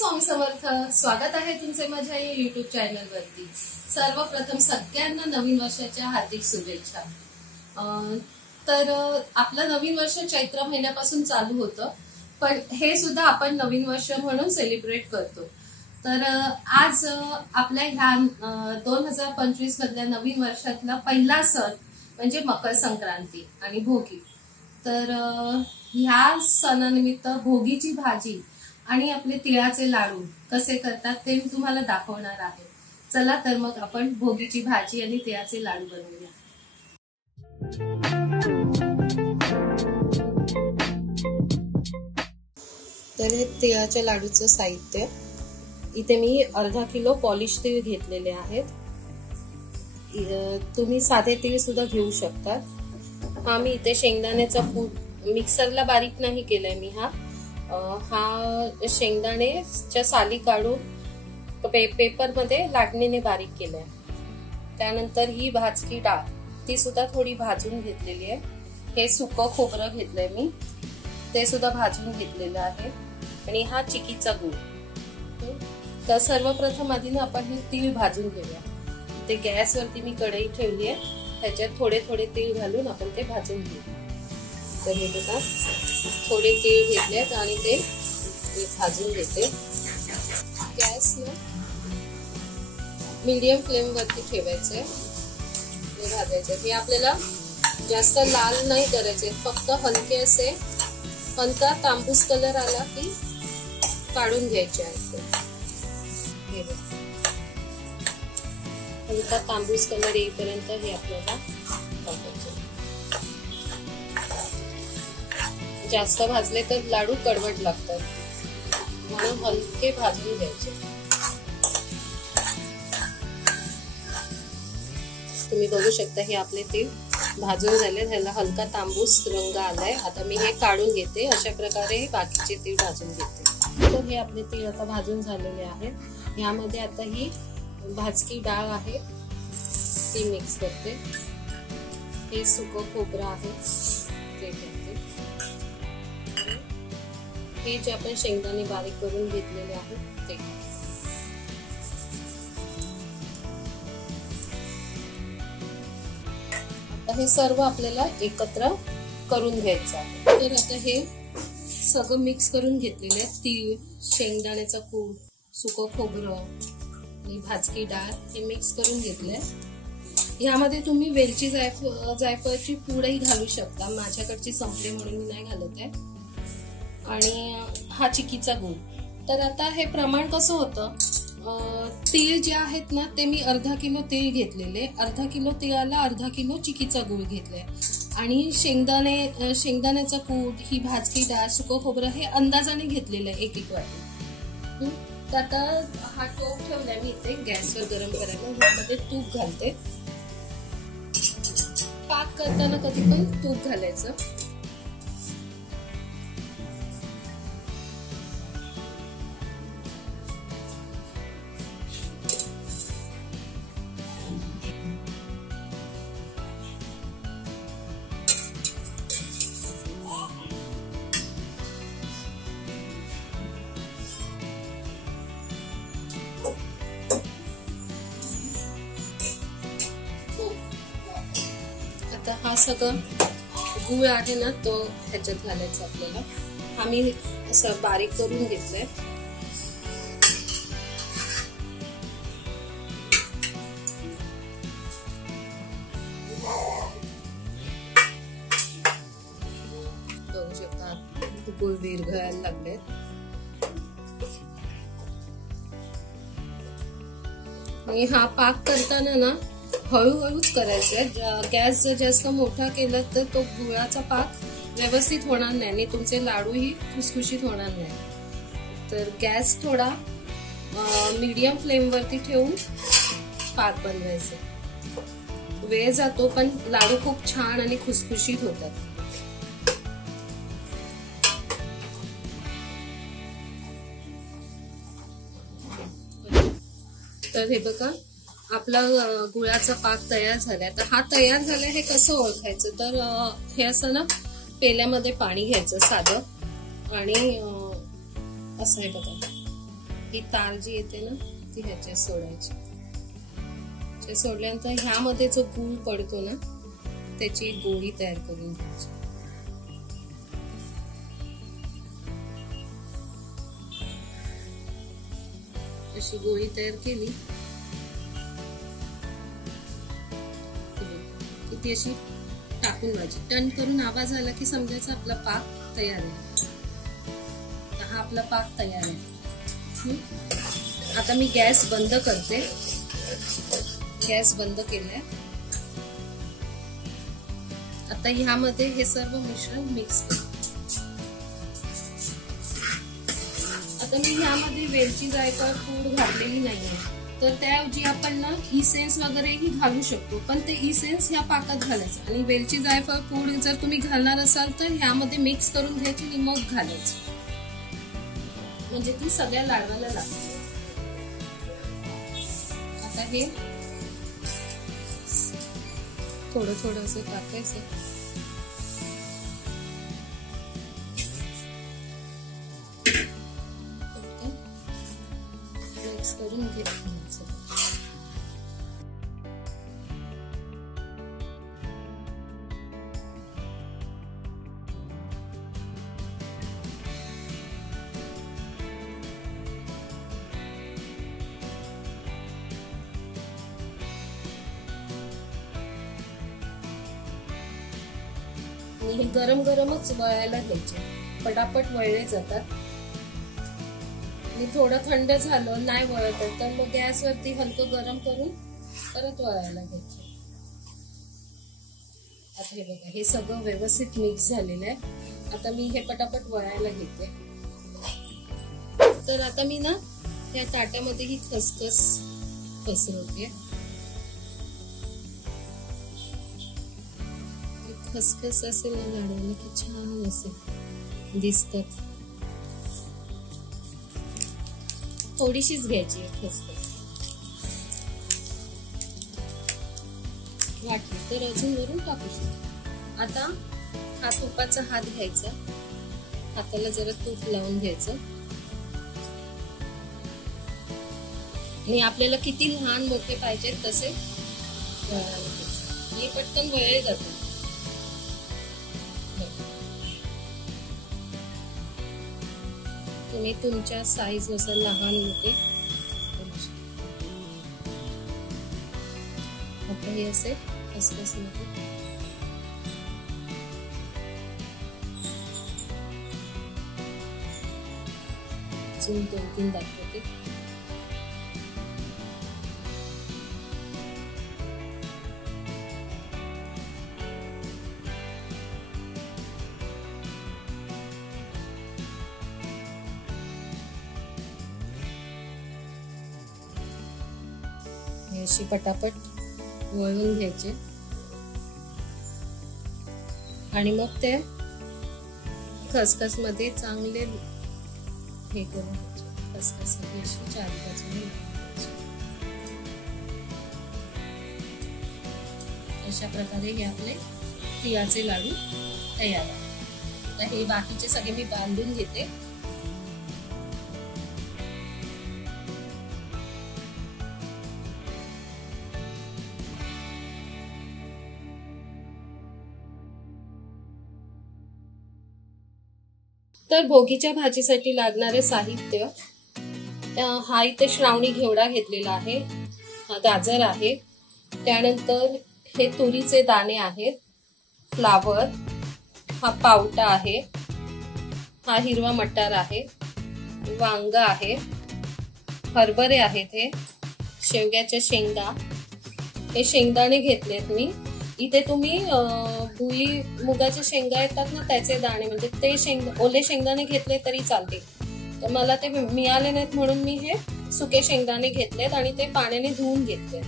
स्वामी समर्थ. स्वागत आहे तुमचे माझ्या या युट्यूब चॅनल वरती. सर्वप्रथम सगळ्यांना नवीन वर्षाच्या हार्दिक शुभेच्छा. तर आपलं नवीन वर्ष चैत्र महिन्यापासून चालू होतं, पण हे सुद्धा आपण नवीन वर्ष म्हणून सेलिब्रेट करतो. तर आज आपल्या ह्या 2025 मधल्या नवीन वर्षातला पहिला सण म्हणजे मकर संक्रांती आणि भोगी. तर ह्या सणानिमित्त भोगीची भाजी आणि आपले तिळाचे लाडू कसे करतात ते मी तुम्हाला दाखवणार आहे. चला तर मग आपण भोगीची भाजी आणि तिळाचे लाडू बनवूया. तर हे तिळाच्या लाडूचं साहित्य इथे मी अर्धा किलो पॉलिश तीळ घेतलेले आहेत. तुम्ही साधे तीळ सुद्धा घेऊ शकतात. हा मी इथे शेंगदाण्याचा कूट मिक्सरला बारीक नाही केलाय मी. हा शेंगदाण्याच्या साली काढून पेपर मध्ये लाटणीने बारीक केलाय. त्यानंतर ही भाजकी डाळ ती सुद्धा थोडी भाजून घेतलेली आहे. हे सुकं खोबरं घेतलंय मी, ते सुद्धा भाजून घेतलेलं आहे. आणि हा चिकीचा गूळ. तर सर्वप्रथम आधी ना आपण हे तीळ भाजून घेऊया. ते गॅसवरती मी कढई ठेवली आहे, त्याच्यात थोडे थोडे तीळ घालून आपण ते भाजून घेऊ. तर हे बघा थोडे तीळ घेतलेत आणि ते भाजून घेते. गॅस ना मीडियम फ्लेम वरती ठेवायचंय. हे भाजायचे. हे आपल्याला जास्त लाल नाही करायचे, फक्त हलके असे हलका तांबूस कलर आला की काढून घ्यायचे आहेत. हे बघा हलका तांबूस कलर येईपर्यंत हे आपल्याला टाकायचे. जास्त भाजले तर लाडू कडवट लागतात, म्हणून हलके भाजून घ्यायचे. तुम्ही बघू शकता हे आपले तीळ भाजून झाले. ह्याला हलका तांबूस रंग आलाय. आता मी हे काढून घेते. अशा प्रकारे बाकीचे तीळ भाजून घेते. तर हे आपले तीळ आता भाजून झालेले आहेत. यामध्ये आता ही भाजकी डाळ आहे ती मिक्स करते. हे सुकं खोबरं आहे ते घेते. हे जे आपण शेंगदाणे बारीक करून घेतलेले आहेत ते. आता हे सर्व आपल्याला एकत्र करून घ्यायचं आहे. तर आता हे सगळं मिक्स करून घेतलेले आहे. तीळ, शेंगदाण्याचा कूट, सुकं खोबरं आणि भाजकी डाळ हे मिक्स करून घेतलंय. यामध्ये तुम्ही वेलची जायफळची पूडही घालू शकता. माझ्याकडची संपले म्हणून मी नाही घालत आहे. आणि हा चिकीचा गूळ. तर आता हे प्रमाण कसं होतं, तीळ जे आहेत ना ते मी अर्धा किलो तीळ घेतलेले. अर्धा किलो तिळाला अर्धा किलो चिकीचा गूळ घेतलाय. आणि शेंगदाण्याचा कूट, ही भाजकी डाळ, सुकं खोबरं हे अंदाजाने घेतलेलं आहे 1-1 वाटी. तर आता हा टोप ठेवलाय मी इथे गॅसवर गरम करायला. ह्यामध्ये तूप घालते. पाक करताना कधी पण तूप घालायचं. आता हा सगळं गूळ आहे ना तो ह्याच्यात घालायचा आपल्याला. हा मी असं बारीक करून घेतलाय. बघू शकता गूळ विरघळायला लागले. आणि हा पाक करताना ना हळूहळूच करायचंय. गॅस जर जास्त मोठा केला तर तो गुळाचा पाक व्यवस्थित होणार नाही आणि तुमचे लाडूही खुसखुशीत होणार नाही. तर गॅस थोडा मीडियम फ्लेम वरती ठेवून पाक बनवायचा. वेळ जातो पण लाडू खूप छान आणि खुसखुशीत होतात. तर हे बघा आपला गुळाचा पाक तयार झालाय. तर हा तयार झालाय हे कसं ओळखायचं, तर हे असं ना पेल्यामध्ये पाणी घ्यायचं साधं आणि असं आहे बघा. ही तार जी येते ना ती ह्याच्यात सोडायची. सोडल्यानंतर ह्यामध्ये जो गूळ पडतो ना त्याची एक गोळी तयार करून घ्यायची. अशी गोळी तयार केली की ती अशी टाकून व्हायची. टर्न करून आवाज आला की समजायचं आपला पाक तयार आहे. हा आपला पाक तयार आहे. आता मी गॅस बंद करते. गॅस बंद केलाय. आता ह्यामध्ये हे सर्व मिश्रण मिक्स करू. आता मी ह्यामध्ये वेलची जायफळ पूड घातलेली नाहीये, तर त्याऐवजी आपण ना इसेन्स वगैरेही घालू शकतो, पण ते इसेन्स ह्या पाकात घालायचं आणि वेलची जायफळ पूड जर तुम्ही घालणार असाल तर ह्यामध्ये मिक्स करून घ्यायची आणि मग घालायची, म्हणजे ती सगळ्या लाडवाला लागते. आता हे थोडं थोडं असं टाकायचं. मिक्स करून घ्यायचं. हे गरम गरमच वळायला घ्यायचे, पटापट वळले जातात. आणि थोडं थंड झालं नाही वळत तर मग गॅसवरती हलकं गरम करून परत वळायला घ्यायचे. आता हे बघा हे सगळं व्यवस्थित मिक्स झालेलं आहे. आता मी हे पटापट वळायला घेते. तर आता मी ना त्या ताट्यामध्ये ही खसखस पसरवते. खसखस असेल ना लाडवाला की छान असेल दिसतात. थोडीशीच घ्यायची खसखस. वाटली तर अजून वरून टाकू शकतो. आता हा तुपाचा हात घ्यायचा, हाताला जरा तूप लावून घ्यायचं आणि आपल्याला किती लहान मोठे पाहिजेत तसे हे पटकन वळले जातात. तुम्ही तुमच्या साईज नुसार लहान मोठे आता हे असे खसखस मध्ये अजून 2-3 दाखवते. अशी पटापट वळून घ्यायचे आणि मग ते खसखस मध्ये चांगले हे करून घ्यायचे. खसखस अशी चारी बाजूने अशा प्रकारे हे आपले तिळाचे लाडू तयार आहेत. तर हे बाकीचे सगळे मी बांधून घेते. तर भोगीच्या भाजीसाठी लागणारे साहित्य, हा इथे श्रावणी घेवडा घेतलेला आहे, हा गाजर आहे, त्यानंतर हे तुरीचे दाणे आहेत, फ्लावर, हा पावटा आहे, हा हिरवा मटार आहे, वांग आहे, हरभरे आहेत, हे शेवग्याच्या शेंगा, हे शेंगदाणे घेतलेत मी. इथे तुम्ही भुई मुगाचे शेंगा येतात ना त्याचे दाणे म्हणजे ते ओले शेंगदाणे घेतले तरी चालते. तर मला ते मिळाले नाहीत म्हणून मी हे सुके शेंगदाणे घेतलेत आणि ते पाण्याने धुवून घेतले.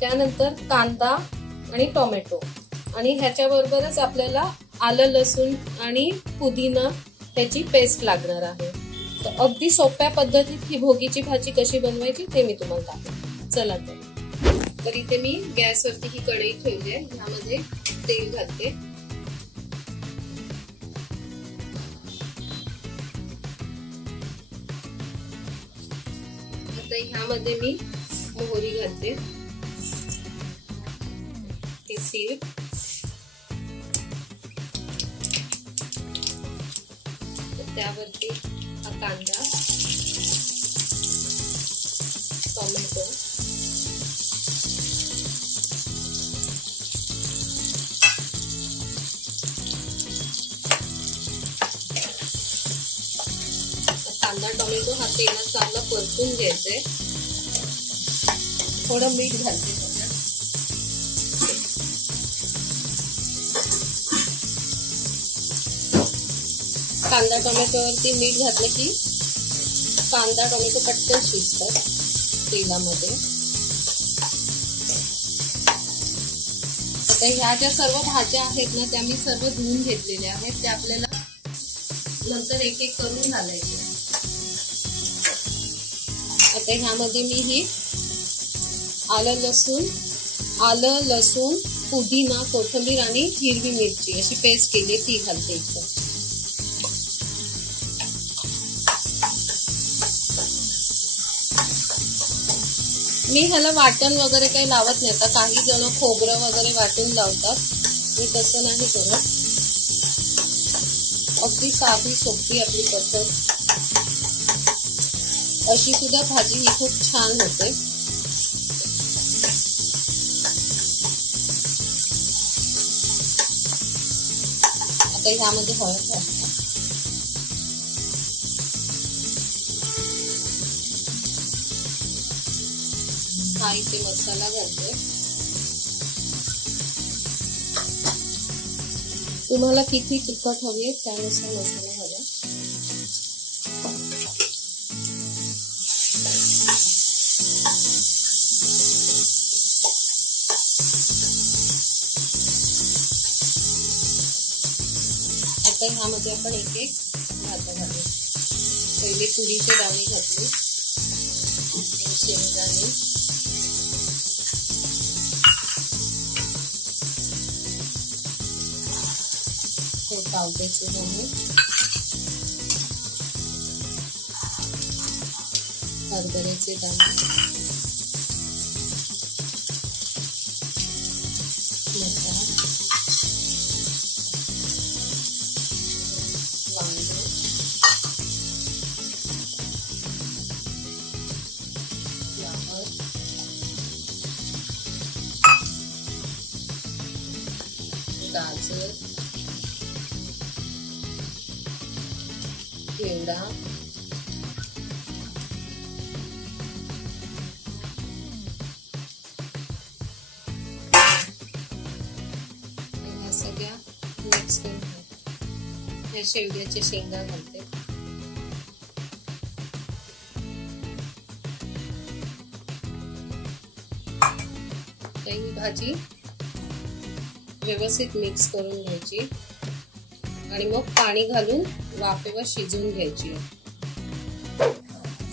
त्यानंतर कांदा आणि टोमॅटो आणि ह्याच्याबरोबरच आपल्याला आलं लसूण आणि पुदिना ह्याची पेस्ट लागणार आहे. तर अगदी सोप्या पद्धतीत ही भोगीची भाजी कशी बनवायची ते मी तुम्हाला दाखवते. चला तर इथे मी गॅसवरती ही कढई ठेवली आहे, ह्यामध्ये तेल घालते. आता ह्यामध्ये मी मोहरी घालते, हे तीळ, त्यावरती हा कांदा, टोमॅटो, कांदा टोमॅटो हा तेलात चांगला परतून घ्यायचंय. थोडं मीठ घालते. कांदा टोमॅटोवरती मीठ घातलं की कांदा टोमॅटो पटकन शिजतात तेलामध्ये. आता ह्या ज्या सर्व भाज्या आहेत ना, त्या मी सर्व धुवून घेतलेल्या आहेत. त्या आपल्याला नंतर एक एक करून घालायचे. आता ह्यामध्ये मी ही आलं लसूण पुदिना कोथिंबीर आणि हिरवी मिरची अशी पेस्ट केली, ती घालते इथं. मी ह्याला वाटण वगैरे काही लावत नाही. आता काही जण खोबरं वगैरे वाटून लावतात, मी तसं नाही करत. अगदी साधी सोपी आपली पद्धत अशी सुद्धा भाजी ही खूप छान होते. आता ह्यामध्ये हळद घालते, हा इथे मसाला घालते. तुम्हाला किती तिखट हवी आहे त्यानुसार मसाला घाला. आता ह्यामध्ये आपण एक एक भात घालू. पहिले तुरीचे दाणे घातले, शेंगदाणे, पावट्याचे दाणे, हरभऱ्याचे दाणे, मटार, वांगे, फ्लावर, गाजर, घेवडा, ह्या सगळ्या मिक्स करून ह्या शेवग्याच्या शेंगा घालते. ही भाजी व्यवस्थित मिक्स करून घ्यायची आणि मग पाणी घालून वाफेवर शिजवून घ्यायची.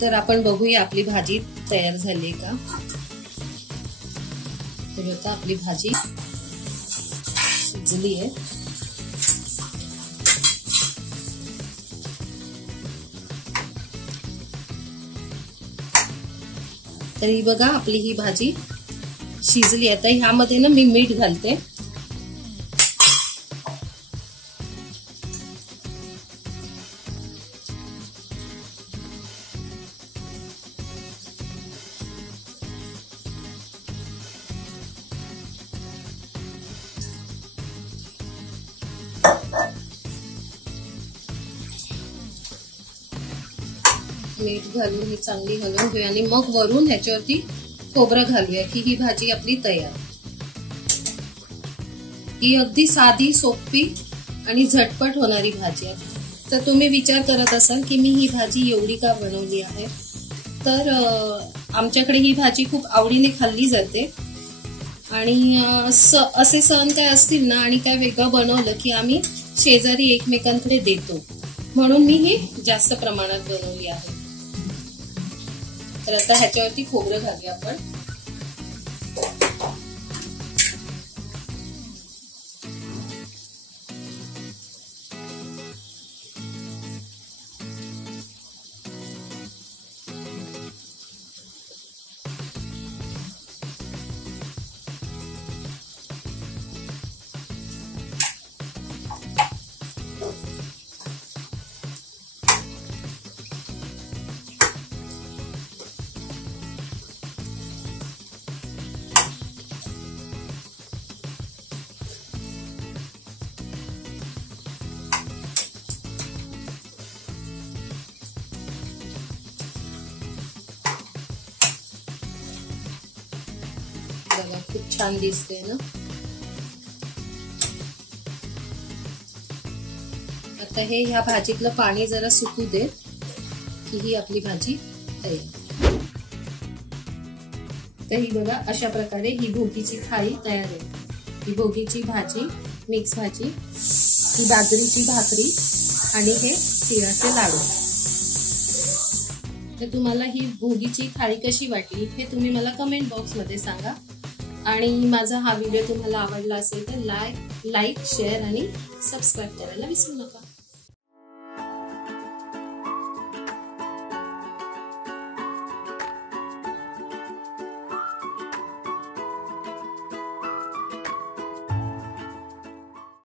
तर आपण बघूया आपली भाजी तयार झाली का. तर आता आपली भाजी शिजली आहे. तर ही बघा आपली ही भाजी शिजली. आता ह्यामध्ये ना मी मीठ घालते. मीठ घालून ही चांगली हलवून घेऊया आणि मग वरून ह्याच्यावरती खोबरं घालूया की ही भाजी आपली तयार. ही अगदी साधी सोपी आणि झटपट होणारी भाजी आहे. तर तुम्ही विचार करत असाल की मी ही भाजी एवढी का बनवली आहे. तर आमच्याकडे ही भाजी खूप आवडीने खाल्ली जाते आणि असे सण काय असतील ना आणि काय वेगळं बनवलं की आम्ही शेजारी एकमेकांकडे देतो, म्हणून मी ही जास्त प्रमाणात बनवली आहे. तर आता ह्याच्यावरती खोबरं घालूया आपण. खूप छान दिसते ना. आता हे ह्या भाजीतलं पाणी जरा सुकू दे की ही आपली भाजी तयार. तर ही बघा अशा प्रकारे ही भोगीची थाळी तयार आहे. ही भोगीची भाजी, मिक्स भाजी, ही बाजरीची भाकरी आणि हे तिळाचे लाडू. तर तुम्हाला ही भोगीची थाळी कशी वाटली हे तुम्ही मला कमेंट बॉक्स मध्ये सांगा. आणि माझा हा व्हिडिओ तुम्हाला आवडला असेल तर लाईक, शेअर आणि सबस्क्राईब करायला विसरू नका.